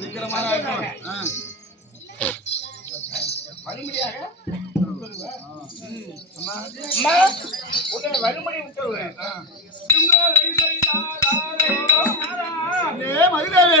சீக்கிரமாக. உடனே வழிமுறை உத்தரவு ஏ மதுதேவி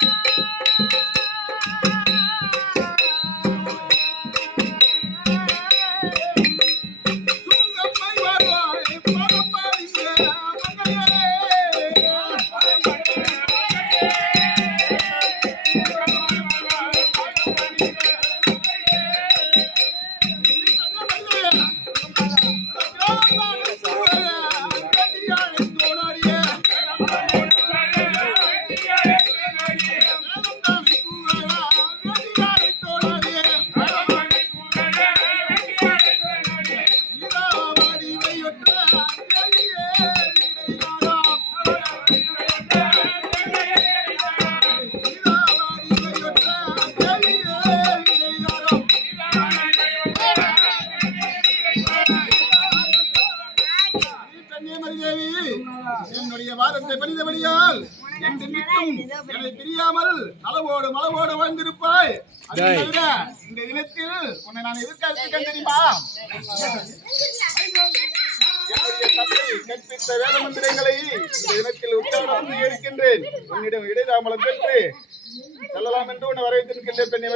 பிரியாமல் அளவோடு மளவோடு வாழ்ந்திருப்பாய். இந்த தினத்தில் உன்னை நான் எதிர்க்க தெரியுமா? என்னுடைய தந்தை கற்பித்த வேத மந்திரங்களை இந்த தினத்தில் உத்தரவாக இருக்கின்றேன் உன்னிடம் இடைதாமலம் பெற்று செல்லலாம் என்று உன்னை வரவேற்றிருக்கின்றேன் பெண்ணை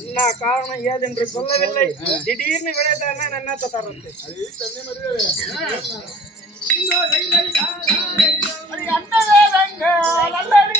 என்ன காரணம் ஏது என்று சொல்லவில்லை திடீர்னு விளையாட்டாருன்னா என்ன தர்றது அண்ணன்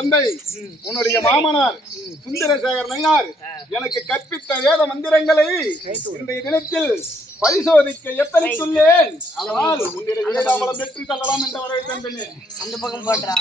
தந்தை உன்னுடைய மாமனார் சுந்தரசேகர் நயினார் எனக்கு கற்பித்த வேத மந்திரங்களை இன்றைய தினத்தில் பரிசோதிக்க எத்தனைத்துள்ளேன்? அதனால் உன்னுடைய வேதாமலம் வெற்றி தள்ளலாம் என்று வரவேற்கிறேன் அந்த பக்கம் போட்டா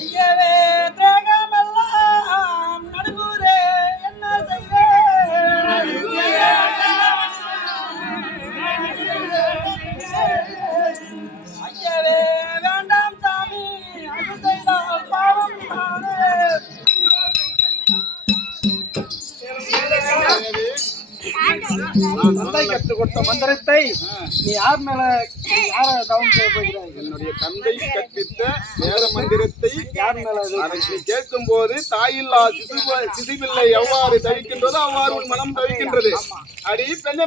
ஐயவே திரேகமெல்லாம் நடுவுரே என்ன செய்ய ஐயவே வேண்டாம் சாமி அது செய்தால் பாவம் நானே தந்தை கற்றுக் கொடுத்த மந்திரத்தை நீ யார் மேல என்னுடைய தந்தை கற்பித்த வேத மந்திரத்தை கேட்கும் போது தாயில்லா சிசு சிசுபிள்ளை எவ்வாறு தவிக்கின்றதோ அவ்வாறு உன் மனம் தவிக்கின்றது. அடி பெண்ண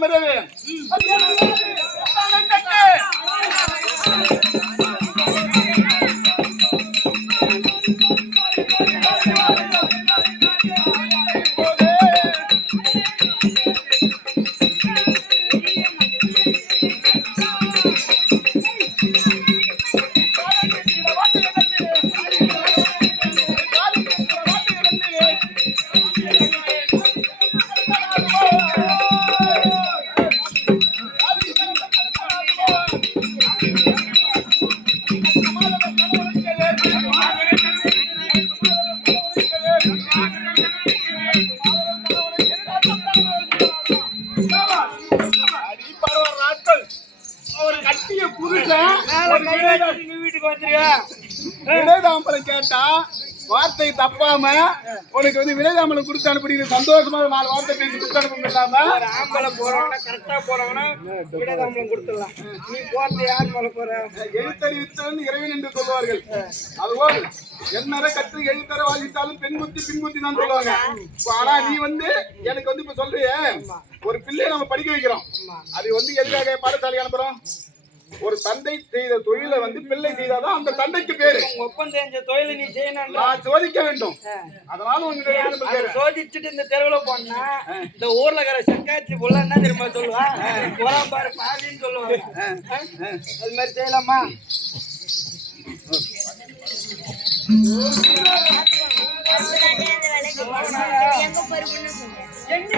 வீட்டுக்கு விடைதாம்பலம் கேட்டா வார்த்தை தப்பாம உனக்கு வந்து விடைதாம்பலம் கொடுத்து அனுப்பிட்டு சந்தோஷமா நாலு வார்த்தை பேசி கொடுத்து அனுப்ப இல்லாம? ஒரு ஆம்பளை போறவனா கரெக்டா போறவனா விடதாமலம் கொடுத்துடலாம். நீ போறது யார் மேல போற? எழுத்தறிவித்தவன் இறைவன் என்று சொல்வார்கள். அதுபோல் என்னற கற்று எழுத்தர வாசித்தாலும் பெண் குத்தி பின் குத்தி தான் சொல்லுவாங்க. ஆனா நீ வந்து எனக்கு வந்து இப்ப சொல்றியே ஒரு பிள்ளையை நம்ம படிக்க வைக்கிறோம். அது வந்து எதுக்காக பாடசாலை அனுப்புறோம்? ஒரு தந்தை செய்த தொழிலை வந்து பிள்ளை செய்தாதான் அந்த தந்தைக்கு பேரு. ஒப்பம் செஞ்ச தொழிலை நீ செய்யணும் நான் சோதிக்க வேண்டும். அதனால உங்க சோதிச்சுட்டு இந்த தெருவுல போனா இந்த ஊர்ல இருக்கிற சக்காச்சி புள்ள என்ன தெரியுமா சொல்லுவா? போறான் பாரு பாதின்னு சொல்லுவாங்க. அது மாதிரி செய்யலாமா? எங்க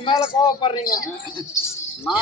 என் மேல கோவப்படுறீங்க.